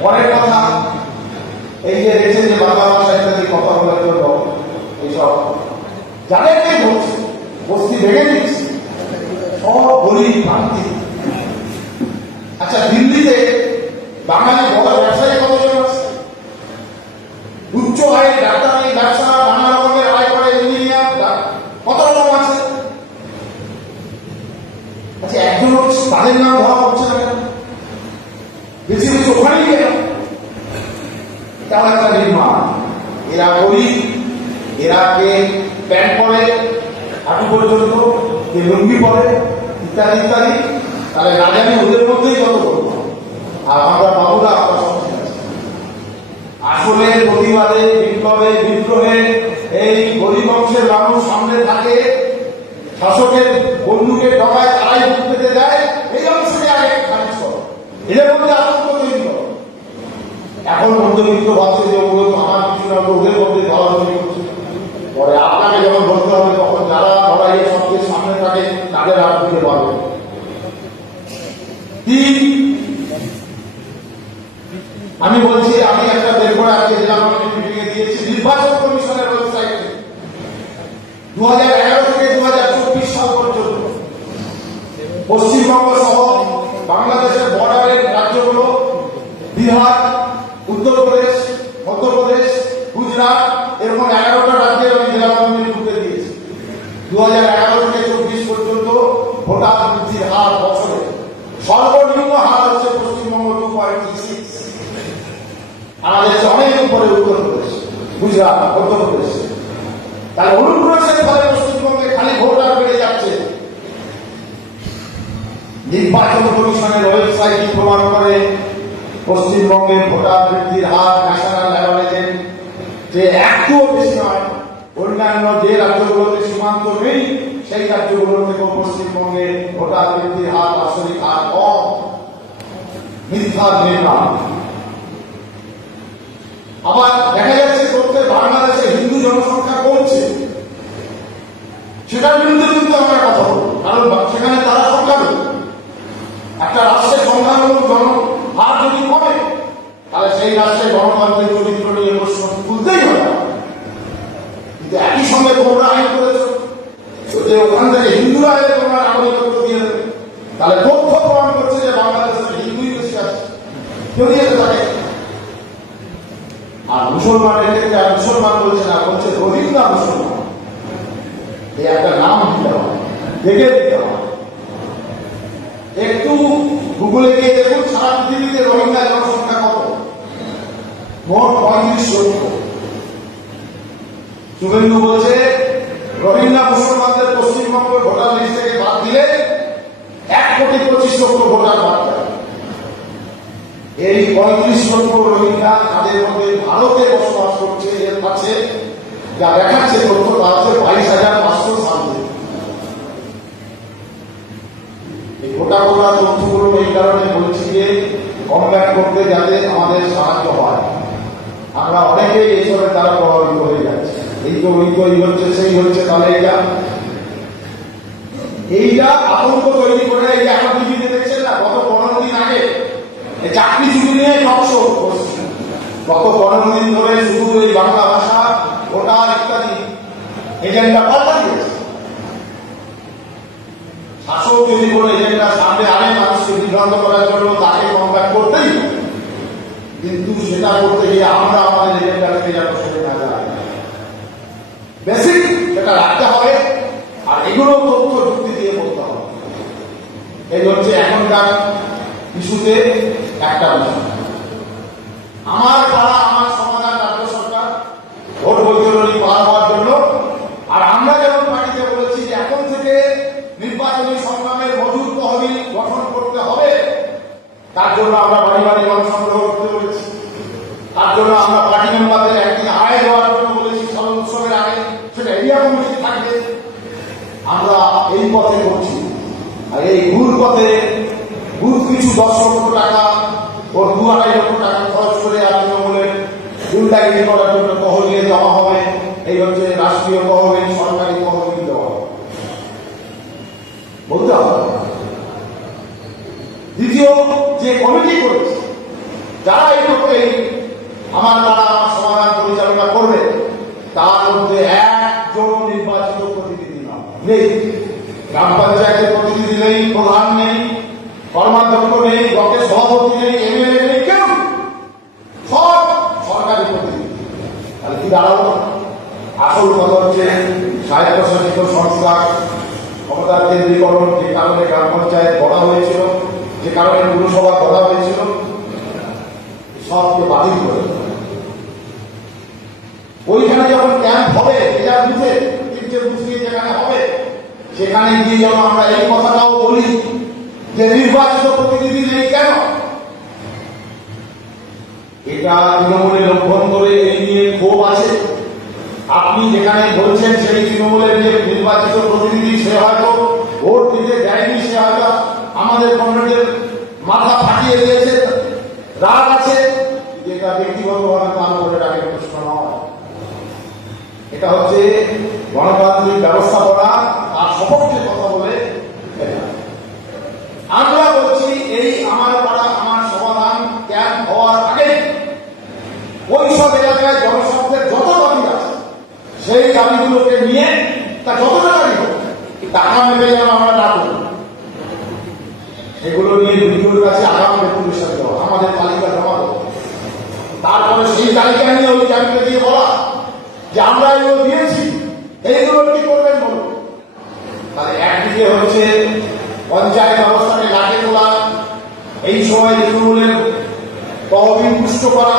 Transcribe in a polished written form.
পরের কথা, এই যে দেখছেন যে বাংলা ভাষা ইত্যাদি কথা বলার জন্য এইসব যাদেরকে বলছে বস্তি ভেঙে দিচ্ছে, সব গরিব প্রান্তিক। আচ্ছা, দিল্লিতে বাঙালি বড় ব্যবসায়ী কতজন আছে? উচ্চ আয়ের ডাক্তারি, ব্যবসা, নানা রকমের আয় করে ইঞ্জিনিয়ার কত রকম আছে। আচ্ছা, একজন হচ্ছে, তাদের নাম ধরা হচ্ছে না কেন? বেশি বেশি ওখানেই কেন? তেমন একটা নির্মাণ। এরা গরিব, এরা কে প্যান্ট পরে হাঁটু পর্যন্ত, কে লুঙ্গি পরে, ইত্যাদি ইত্যাদি। তাহলে না জানি ওদের মধ্যেই কত করব। আর আমরা বাবুরা আমরা সঙ্গে আছি। আসলে প্রতিবাদে, বিপ্লবে, বিদ্রোহে এই গরিব অংশের মানুষ সামনে থাকে, শাসকের বন্দুকের ডগায় তারাই বুক পেতে দেয়। এই অংশকে আগে খারিজ করো, এদের মধ্যে আতঙ্ক তৈরি করো। এখন মধ্যবিত্ত ভাবছে যে ওগুলো আমার কিছু না, ওদের মধ্যে ধরাধরি করছে। পরে আপনাকে যখন বলতে হবে, তখন যারা লড়াইয়ের সবচেয়ে সামনে থাকে তাদের আর দিতে পারবে। আমি বলছি, আমি একটা বের করে আজকে জেলা মিটিংয়ে দিয়েছি নির্বাচন কমিশনের ওয়েবসাইটে 2011 থেকে 2024 সাল পর্যন্ত পশ্চিমবঙ্গ সহ বাংলাদেশের বর্ডারের রাজ্যগুলো বিহার, উত্তরপ্রদেশ, মধ্যপ্রদেশ, গুজরাট, এরকম 11টা রাজ্যের আমি জেলা কমিটি ঢুকে দিয়েছি। 2011 থেকে 24 পর্যন্ত ভোটার বৃদ্ধির হার বছরে সর্বনিম্ন হার হচ্ছে পশ্চিমবঙ্গ 2.36, আমাদের অনেক উপরে উত্তরপ্রদেশ, গুজরাট, মধ্যপ্রদেশ। তাহলে অনুপ্রবেশের ফলে পশ্চিমবঙ্গে খালি ভোটার বেড়ে যাচ্ছে। নির্বাচন কমিশনের ওয়েবসাইট প্রমাণ করে পশ্চিমবঙ্গে ভোটার বৃদ্ধির হার ন্যাশনাল অ্যাভারেজের যে একটুও বেশি নয়। অন্যান্য যে রাজ্যগুলোতে সীমান্ত নেই সেই রাজ্যগুলো থেকেও পশ্চিমবঙ্গে ভোটার বৃদ্ধির হার, বাৎসরিক হার কম। মিথ্যার নির্মাণ। আবার দেখা যাচ্ছে প্রত্যেক বাংলাদেশে হিন্দু জনসংখ্যা কমছে, সেটার বিরুদ্ধে কিন্তু আমরা কথা বলবো। কারণ সেখানে তারা সংখ্যালঘু। একটা রাষ্ট্রের সংখ্যালঘু হার যদি কমে, তাহলে সেই রাষ্ট্রের গণতান্ত্রিক চরিত্র নিয়ে প্রশ্ন তুলতেই হবে। কিন্তু একই সঙ্গে তোমরা আইন করেছ যে ওখান থেকে হিন্দুরা এলে তোমরা নাগরিকত্ব দিয়ে দেবে। তাহলে তথ্য প্রমাণ করছে যে বাংলাদেশের হিন্দুই বেশি আছে, যদি এসে থাকে। আর মুসলমানের ক্ষেত্রে আর মুসলমান বলছে না, বলছে রোহিঙ্গা মুসলমান। এই একটা নাম দিতে হবে, দেখে দিতে হবে। একটু গুগলে গিয়ে দেখুন সারা পৃথিবীতে রোহিঙ্গা জনসংখ্যা কত, মোট 35 লক্ষ। শুভেন্দু বলছে রোহিঙ্গা মুসলমানদের পশ্চিমবঙ্গ ভোটার লিস্ট থেকে বাদ দিলে 1,25,00,000 ভোটার বাদ যাবে। এই 35 লক্ষ রোহিঙ্গা তাদের মধ্যে ভারতে বসবাস করছে, এর কাছে যা দেখাচ্ছে তথ্য তা হচ্ছে 22,500 সামনে। এই গোটা গোটা তথ্যগুলো এই কারণে বলছি যে কমব্যাক করতে যাতে আমাদের সাহায্য হয়। আমরা অনেকেই এইসবের দ্বারা প্রভাবিত হয়ে যাচ্ছে। এই তো ওই তৈরি হচ্ছে, সেই হচ্ছে, তাহলে এইটা আতঙ্ক তৈরি করে। এই যে এখন টিভিতে দেখছেন না, গত 15 দিন আগে চাকরি চুরি নিয়ে টকশো করছে। গত 15 দিন ধরে শুধু এই বাংলা ভাষা, ভোটার ইত্যাদি এজেন্ডা পাল্টা দিয়েছে। শাসক যদি কোনো এজেন্ডা সামনে আনে মানুষকে বিভ্রান্ত করার জন্য, তাকে কমব্যাক করতেই হবে। কিন্তু সেটা করতে গিয়ে আমরা আমাদের এজেন্ডা থেকে যেন সরে না যায়, বেসিক সেটা রাখতে হবে। আর এগুলো তথ্য যুক্তি দিয়ে করতে হবে। এই হচ্ছে এখনকার ইস্যুতে একটা বিষয়। আমার পাড়া আমার সমাধান রাজ্য সরকার ভোট বৈতরণী পার হওয়ার জন্য। আর আমরা যেমন পার্টিতে বলেছি যে এখন থেকে নির্বাচনী সংগ্রামের মজুর তহবিল গঠন করতে হবে, তার জন্য আমরা বাড়ি বাড়ি জন সংগ্রহ করতে বলেছি। তার জন্য আমরা পার্টি মেম্বারদের একদিন আয় দেওয়ার জন্য বলেছি, সব উৎসবের আগে সেটা এরিয়া কমিটি থাকবে। আমরা এই পথে করছি। আর এই ভুল পথে বুথ কিছু 10 লক্ষ টাকা ও 2-2.5 লক্ষ টাকা খরচ করে তৃণমূলের গুন্ডাগিরি করার জন্য তহবিলে দেওয়া হবে। এই হচ্ছে রাষ্ট্রীয় তহবিল, সরকারি তহবিল দেওয়া বলতে হবে। দ্বিতীয় যে কমিটি করেছে যারা এই লোককে আমার তারা আমার সমাধান পরিচালনা করবে, তার মধ্যে একজন নির্বাচিত প্রতিনিধি নেই। গ্রাম পঞ্চায়েতের প্রতিনিধি নেই, প্রধান নেই, কর্মাধ্যক্ষ নেই, ব্লকের সভাপতি নেই, এমএলএ নেই, কেউ সব সরকারি প্রতিনিধি। তাহলে কি দাঁড়ালো? আসল কথা হচ্ছে স্বায়ত্তশাসিত সংস্থা ক্ষমতার কেন্দ্রীকরণ, যে কারণে গ্রাম পঞ্চায়েত গড়া হয়েছিল, যে কারণে পুরসভা গড়া হয়েছিল, সবকে বাতিল করে ওইখানে যখন ক্যাম্প হবে, এটা বুঝে তিনটে বুঝিয়ে যেখানে হবে, সেখানে গিয়ে যেন আমরা এই কথাটাও বলি যে নির্বাচিত প্রতিনিধি নেই কেন। এটা তৃণমূলের লঙ্ঘন করে এই নিয়ে ক্ষোভ আছে। আপনি যেখানে বলছেন সেই তৃণমূলের যে নির্বাচিত প্রতিনিধি, সে হয়তো ভোট দিতে দেয়নি, সে হয়তো আমাদের কমরেডের মাথা ফাটিয়ে দিয়েছে, রাগ আছে, যেটা ব্যক্তিগতভাবে তার উপরে রাগের প্রশ্ন নয়। এটা হচ্ছে গণতান্ত্রিক ব্যবস্থাপনা, তার সপক্ষে কথা বলে আমরা বলছি এই আমার পাড়া আমার সমাধান ক্যাম্প হওয়ার আগে ওই সব এলাকায় জনস্বার্থের যত দাবি আছে সেই দাবিগুলোকে নিয়ে তা যত টাকাই হোক টাকা মেপে যেন আমরা না করি, সেগুলো নিয়ে বিডিওর কাছে আগাম ব্যক্তির সাথে দেওয়া, আমাদের তালিকা জমা দেওয়া, তারপরে সেই তালিকা নিয়ে ওই ক্যাম্পে দিয়ে বলা যে আমরা এগুলো দিয়েছি, এইগুলো কি করবেন বলুন। তাহলে একদিকে হচ্ছে পঞ্চায়েত ব্যবস্থাকে লাটে তোলা, এই সময় তৃণমূলের তহবিল পুষ্ট করা,